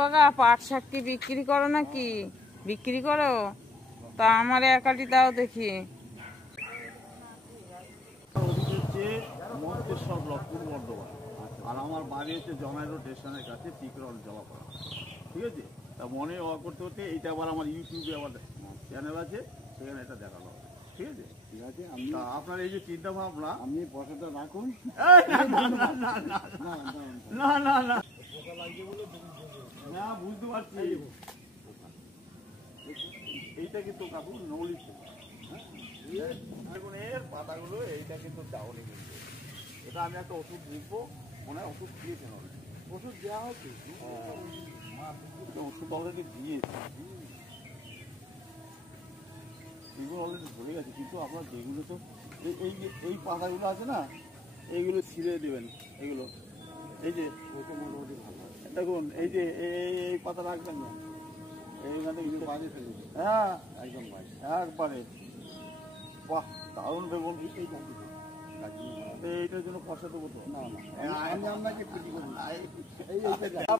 কাকা পাট শাক কি বিক্রি করো নাকি? বিক্রি করো? তা আমার এক আটি দাও দেখি। হচ্ছে মন্তেশ্বর ব্লক পূর্ব বর্ধমান, আর আমার বাড়ি হচ্ছে জমাই রোড স্টেশনের কাছে পিকরল জলাপাড়া। ঠিক আছে, তা মনে করতে করতে এইটা আবার আমার ইউটিউবে আবার চ্যানেল আছে, সেখানে এটা দেখানো হবে। ঠিক আছে, ঠিক আছে। আপনার এই যে চিন্তা ভাবনা, আপনি পয়সাটা রাখুন। না না না না, বুঝতে পারছি। এইটা কিন্তু কাকু নলিশ, দেখুন এর পাতাগুলো, এইটা কিন্তু ডাউনি, কিন্তু এটা আমি একটা ওষুধ দিবো, মনে হয় ওষুধ দিয়েছেন, ওষুধ দেওয়া হচ্ছে, ওষুধ অলরেডি দিয়েছে, এগুলো অলরেডি ধরে গেছে। কিন্তু আপনার যেগুলো তো এই পাতাগুলো আছে না, এইগুলো ছিঁড়ে দেবেন। এগুলো এই যে দেখুন, এই যে এই পাতা রাখবেন না, এইখানে কিছু বাজে ফেলে, হ্যাঁ একদম বাজে একবারে। বাহ, দারুণ বেগুন। এইটার জন্য পয়সা দেবো তো? না না, আমি আপনাকে